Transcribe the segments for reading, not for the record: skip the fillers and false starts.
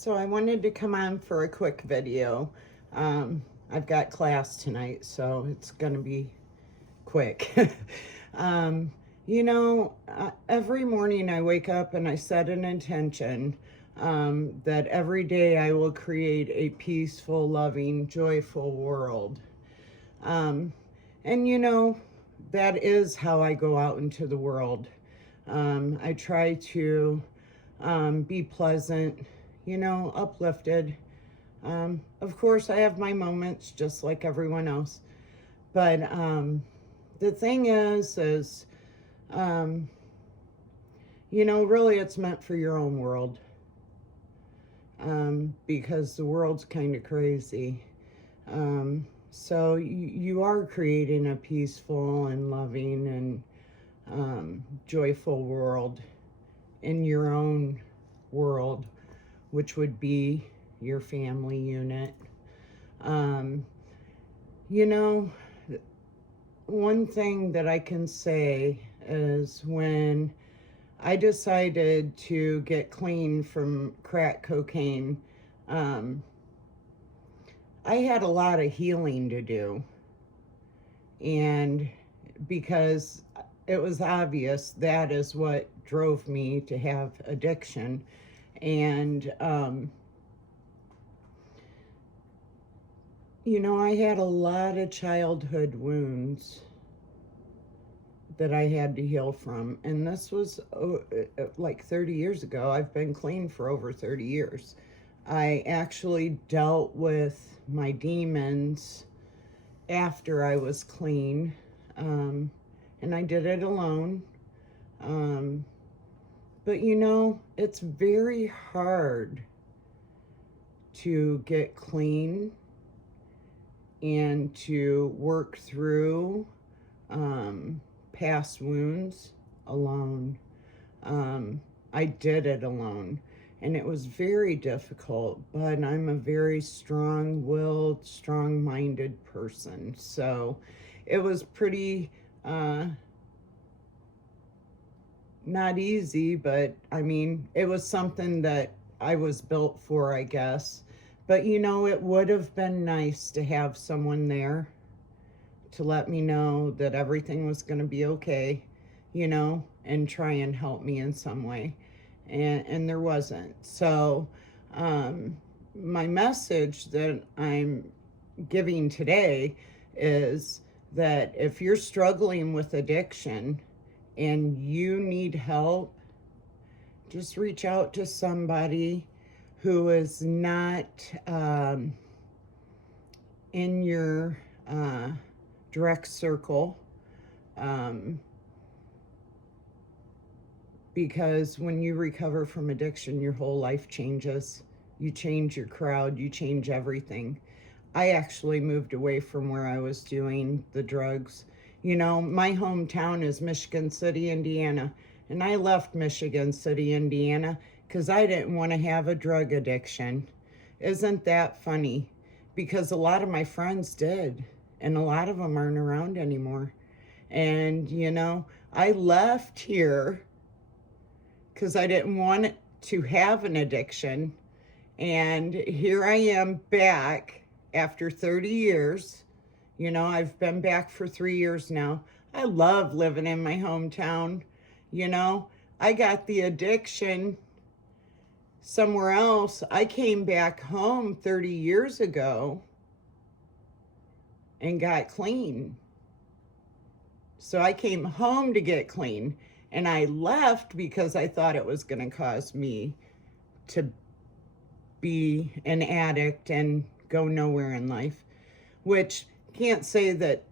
So I wanted to come on for a quick video. I've got class tonight, so it's going to be quick. um, every morning I wake up and I set an intention that every day I will create a peaceful, loving, joyful world. Um, and that is how I go out into the world. I try to be pleasant, uplifted. Of course, I have my moments just like everyone else. But the thing is, really it's meant for your own world, because the world's kind of crazy. So you are creating a peaceful and loving and joyful world in your own world, which would be your family unit. Um, you know, one thing that I can say is when I decided to get clean from crack cocaine, I had a lot of healing to do. And because it was obvious that is what drove me to have addiction. And, I had a lot of childhood wounds that I had to heal from. And this was like 30 years ago. I've been clean for over 30 years. I actually dealt with my demons after I was clean. And I did it alone. But it's very hard to get clean and to work through past wounds alone. I did it alone, and it was very difficult, but I'm a very strong-willed, strong-minded person. So it was pretty not easy, but I mean, it was something that I was built for, I guess. But it would have been nice to have someone there to let me know that everything was going to be okay, and try and help me in some way. And there wasn't. So my message that I'm giving today is that if you're struggling with addiction and you need help, just reach out to somebody who is not in your direct circle, because when you recover from addiction, your whole life changes. You change your crowd, you change everything. I actually moved away from where I was doing the drugs. My hometown is Michigan City, Indiana, and I left Michigan City, Indiana, because I didn't want to have a drug addiction. Isn't that funny? Because a lot of my friends did, and a lot of them aren't around anymore. And, I left here because I didn't want to have an addiction. And here I am back after 30 years. I've been back for 3 years now. I love living in my hometown. I got the addiction somewhere else. I came back home 30 years ago and got clean. So I came home to get clean, and I left because I thought it was going to cause me to be an addict and go nowhere in life, which can't say that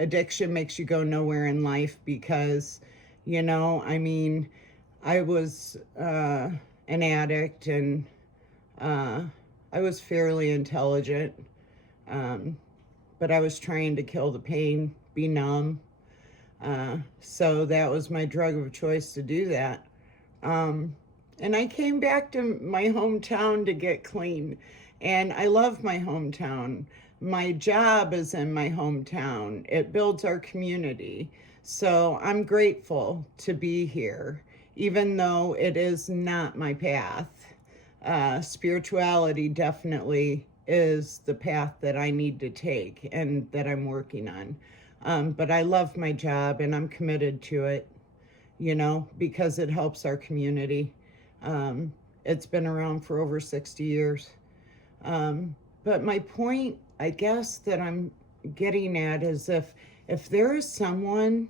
addiction makes you go nowhere in life, because, I was an addict, and I was fairly intelligent, but I was trying to kill the pain, be numb. So that was my drug of choice to do that. And I came back to my hometown to get clean. And I love my hometown. My job is in my hometown. It builds our community. So I'm grateful to be here, even though it is not my path. Spirituality definitely is the path that I need to take and that I'm working on. But I love my job and I'm committed to it, because it helps our community. It's been around for over 60 years. But my point, I guess, that I'm getting at is if there is someone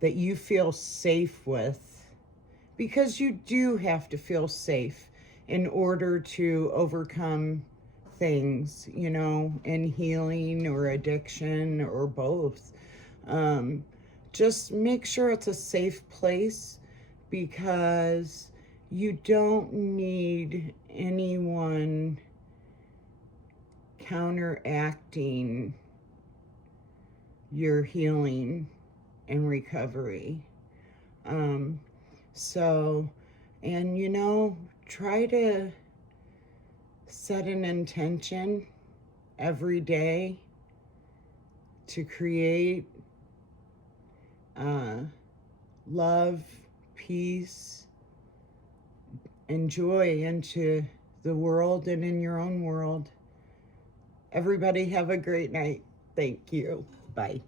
that you feel safe with, because you do have to feel safe in order to overcome things, in healing or addiction or both. Just make sure it's a safe place, because you don't need anyone counteracting your healing and recovery. So, and try to set an intention every day to create love, peace, and joy into the world and in your own world. Everybody have a great night. Thank you. Bye.